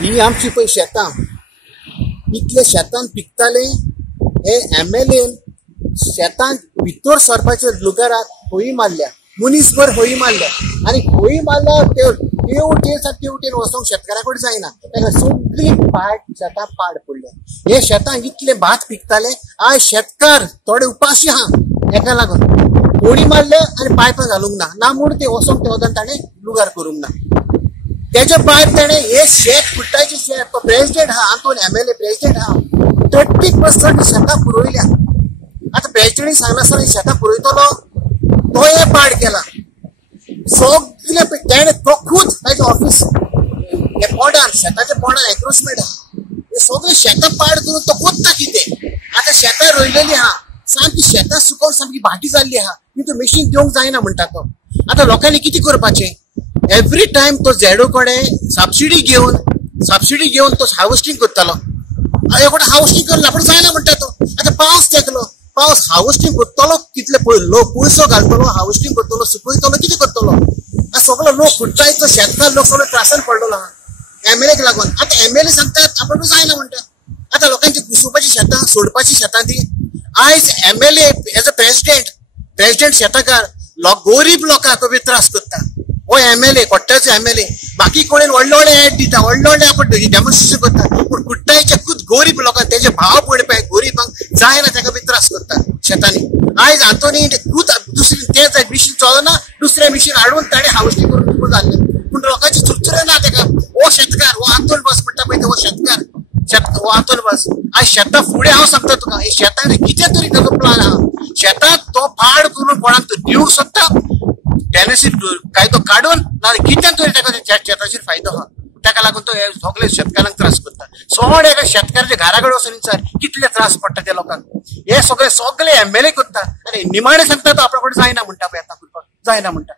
ही आमची पळय शेतां इतले शेतान पिकताले हे MLA शेतान भितर सरपाच्या लुगाराक होळी मारल्या मनीसभर होळी मारल्या आणि होळी मारल्या तेवटेन वचोंक शेतकारा कडेन जायना ताका सगळी शेतां पाड पडल्या हे शेतां इतले भात पिकताले आयज शेतकार थोडे उपाशी आहा हेका लागून होळी मारल्या आणि पायपां घालूंक ना म्हूण ते वचोंक ते वचोन ताणें लुगार करूंक ना त्याच्या भायर ताणें हे शेत कुट्टायचे शेत तो प्रेसिडेंट आहा आंतोन MLA प्रेसिडेंट आहा 30% शेतां पुरयल्या आता प्रेसिडेंट सांगनासतना शेतां पुरयतलो तो हे पाड केला सगळे ताणें तो खूद ताजें ऑफिस हे पोंडान शेताच्या पोंडान एन्क्रोचमेंट आहा हे सगळे शेतां पाड करून तो कोत्ता कितें आता शेतां रोयलेली आहा सामकी शेतां सुकोवन सामकी भाटी जाल्ली आहा तितून मशीन दिवंक जायना म्हणटा तो आता लोकांनी कितें करपाचें एवरी टाइम तो झेडो कडेन सबसिडी घेवन तो हार्वेस्टिंग करतालो एकोडे हार्वेस्टिंग करना पूण जायना म्हणटा तो आता पावस तेकलो पावस हार्वेस्टिंग करतलो कितले पयसो घालतलो हार्वेस्टिंग करतलो सुकयतलो कितें करतलो सगळो लोक खुट्टायचो शेतकार लोक सगळो त्रासान पडलेलो आहा MLAक लागून आता MLA सांगतात आपण जायना म्हणटा आता लोकांची कुसोवपाची शेतां सोडपाची शेतां ती आयज MLA एज अ प्रेसिडेंट शेतकार गरीब लोकांक त्रास करता हो MLA कोट्ट्याचो MLA बाकी कोणेन व्हडले ऍड दिता व्हडले आपण डेमॉन्स्ट्रेशन करता पूण कुट्टायचे खूद गरीब लोकांक तेजे भाव पळय गरीबांक जायना ताका त्रास करता शेतांनी आयज आंतोनी खूद दुसरी तेच मिशीन चलना दुसरें मिशीन हाडून ताणें हार्वेस्टिंग करून जाल्लें पूण लोकांची चुरचुरे ना ताका हो शेतकार हो आंतोन बस म्हणटा पळय हो शेतकार हो आंतोन बस आयज शेतां फुडें हांव सांगता तुका हे शेतान कितें तरी ताजो प्लान आहा शेतांत तो पाड करून कोणाक तो दिवंक सोदता टेनेसी कायदो काडून नाल्यार कितें तरी ताका शेताचेर फायदो आहा ताका लागून तो सगळे शेतकारांक त्रास करता सोड एका शेतकाराच्या घरा कडेन वचून विचार कितले त्रास पडटा त्या लोकांक हे सगळे MLA करता आनी निमाणे सांगता तो आपल्या कडेन जायना म्हणटा पळय येता करपाक जायना म्हणटा